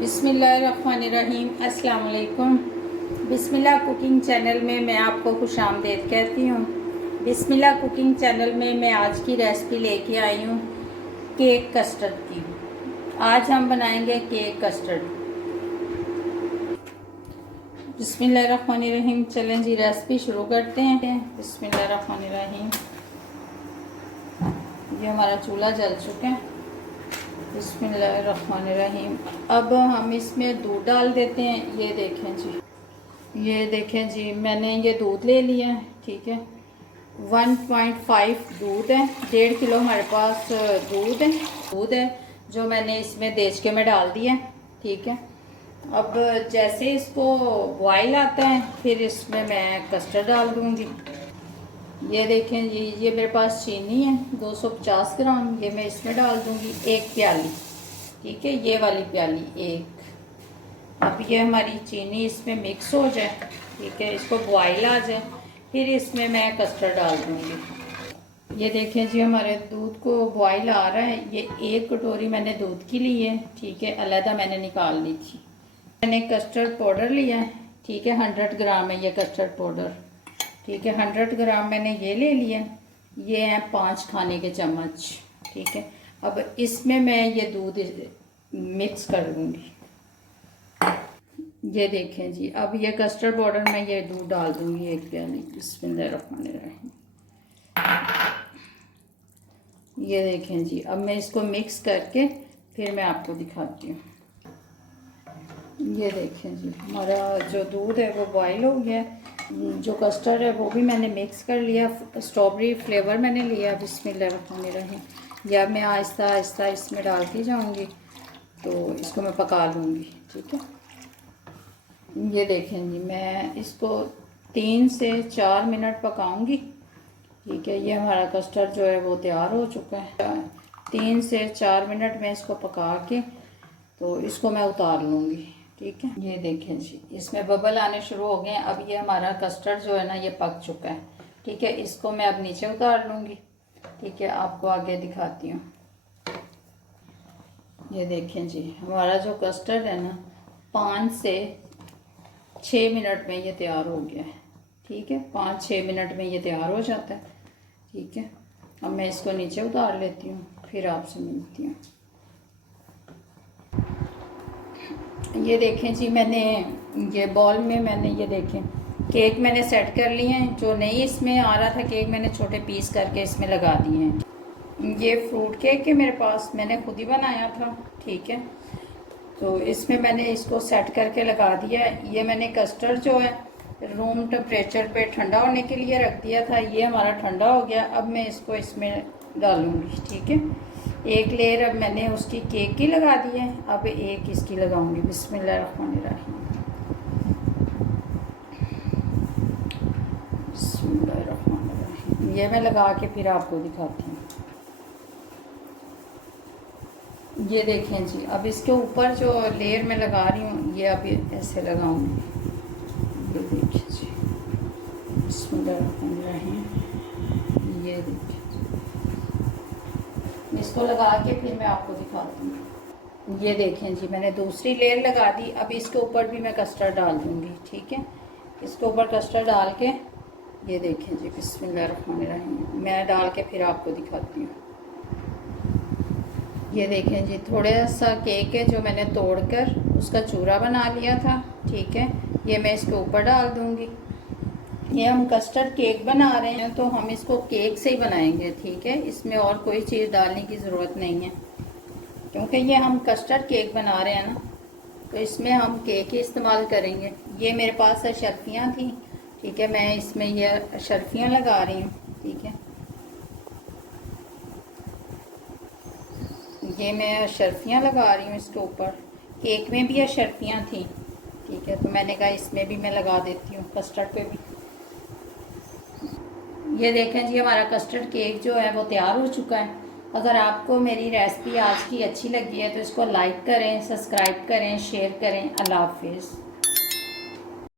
बिस्मिल्लाहिर्रहमानिर्रहीम। अस्सलाम वालेकुम। बिस्मिल्लाह कुकिंग चैनल में मैं आपको खुशामदीद कहती हूँ। बिस्मिल्लाह कुकिंग चैनल में मैं आज की रेसिपी लेके आई हूँ केक कस्टर्ड की। आज हम बनाएंगे केक कस्टर्ड। बिस्मिल्लाहिर्रहमानिर्रहीम। चलें जी रेसिपी शुरू करते हैं। बिस्मिल्लाहिर्रहमानिर्रहीम। ये हमारा चूल्हा जल चुका है। बिस्मिल्लाहिर्रहमानिर्रहीम। अब हम इसमें दूध डाल देते हैं। ये देखें जी मैंने ये दूध ले लिया है। ठीक है, 1.5 दूध है। 1.5 किलो हमारे पास दूध है जो मैंने इसमें देचके में डाल दिया है। ठीक है, अब जैसे इसको बॉयल आता है फिर इसमें मैं कस्टर्ड डाल दूँगी। ये देखें जी, ये मेरे पास चीनी है 250 ग्राम, ये मैं इसमें डाल दूंगी 1 प्याली। ठीक है, ये वाली प्याली 1। अब ये हमारी चीनी इसमें मिक्स हो जाए। ठीक है, इसको बॉयल आ जाए फिर इसमें मैं कस्टर्ड डाल दूंगी। ये देखें जी हमारे दूध को बॉयल आ रहा है। ये 1 कटोरी मैंने दूध की ली है। ठीक है, अलहदा मैंने निकाल ली थी। मैंने कस्टर्ड पाउडर लिया है। ठीक है, 100 ग्राम है ये कस्टर्ड पाउडर। ठीक है, 100 ग्राम मैंने ये ले लिया। ये है 5 खाने के चम्मच। ठीक है, अब इसमें मैं ये दूध मिक्स कर दूंगी। ये देखें जी, अब ये कस्टर्ड पाउडर में ये दूध डाल दूंगी 1 प्याली। बिस्मिल्लाहिर्रहमानिर्रहीम। ये देखें जी, अब मैं इसको मिक्स करके फिर मैं आपको दिखाती हूँ। ये देखें जी, हमारा जो दूध है वो बॉयल हो गया है। जो कस्टर्ड है वो भी मैंने मिक्स कर लिया। स्ट्रॉबेरी फ्लेवर मैंने लिया। बिस्मिल्लाहिर्रहमानिर्रहीम। या मैं आहिस्ता आहिस्ता इसमें डालती जाऊंगी तो इसको मैं पका लूँगी। ठीक है, ये देखें जी, मैं इसको 3 से 4 मिनट पकाऊंगी। ठीक है, ये हमारा कस्टर्ड जो है वो तैयार हो चुका है। 3 से 4 मिनट में इसको पका के तो इसको मैं उतार लूँगी। ठीक है, ये देखें जी, इसमें बबल आने शुरू हो गए हैं। अब ये हमारा कस्टर्ड जो है ना ये पक चुका है। ठीक है, इसको मैं अब नीचे उतार लूँगी। ठीक है, आपको आगे दिखाती हूँ। ये देखें जी, हमारा जो कस्टर्ड है ना 5 से 6 मिनट में ये तैयार हो गया है। ठीक है, 5-6 मिनट में ये तैयार हो जाता है। ठीक है, अब मैं इसको नीचे उतार लेती हूँ फिर आपसे मिलती हूँ। ये देखें जी, मैंने ये बॉल में मैंने ये देखें केक मैंने सेट कर लिए हैं। जो नहीं इसमें आ रहा था केक मैंने छोटे पीस करके इसमें लगा दिए हैं। ये फ्रूट केक है मेरे पास, मैंने खुद ही बनाया था। ठीक है, तो इसमें मैंने इसको सेट करके लगा दिया है। ये मैंने कस्टर्ड जो है रूम टेम्परेचर पे ठंडा होने के लिए रख दिया था। ये हमारा ठंडा हो गया। अब मैं इसको इसमें डालूँगी। ठीक है, 1 लेयर अब मैंने उसकी केक की लगा दी है। अब 1 इसकी लगाऊंगी। बिस्मिल्लाहिर्रहमानिर्रहीम। बिस्मिल्लाहिर्रहमानिर्रहीम। ये मैं लगा के फिर आपको दिखाती हूँ। ये देखें जी, अब इसके ऊपर जो लेयर मैं लगा रही हूँ ये अब ऐसे लगाऊंगी। ये देखिए जी, बिस्मिल्लाहिर्रहमानिर्रहीम। ये देखिए, इसको लगा के फिर मैं आपको दिखाती हूँ। ये देखें जी, मैंने दूसरी लेयर लगा दी। अब इसके ऊपर भी मैं कस्टर्ड डाल दूँगी। ठीक है, इसके ऊपर कस्टर्ड डाल के ये देखें जी, बिस्मिल्लाहिर्रहमानिर्रहीम। मैं डाल के फिर आपको दिखाती हूँ। ये देखें जी, थोड़ा सा केक है जो मैंने तोड़कर उसका चूरा बना लिया था। ठीक है, ये मैं इसके ऊपर डाल दूँगी। ये हम कस्टर्ड केक बना रहे हैं तो हम इसको केक से ही बनाएंगे। ठीक है, इसमें और कोई चीज़ डालने की ज़रूरत नहीं है क्योंकि ये हम कस्टर्ड केक बना रहे हैं ना, तो इसमें हम केक ही इस्तेमाल करेंगे। ये मेरे पास अशरफियाँ थी। ठीक है, मैं इसमें ये अशरफियाँ लगा रही हूँ। ठीक है, ये मैं अशरफियाँ लगा रही हूँ इसके ऊपर। केक में भी अशरफियाँ थी। ठीक है, तो मैंने कहा इसमें भी मैं लगा देती हूँ, कस्टर्ड पे भी। ये देखें जी, हमारा कस्टर्ड केक जो है वो तैयार हो चुका है। अगर आपको मेरी रेसिपी आज की अच्छी लगी है तो इसको लाइक करें, सब्सक्राइब करें, शेयर करें। अल्लाह हाफिज़।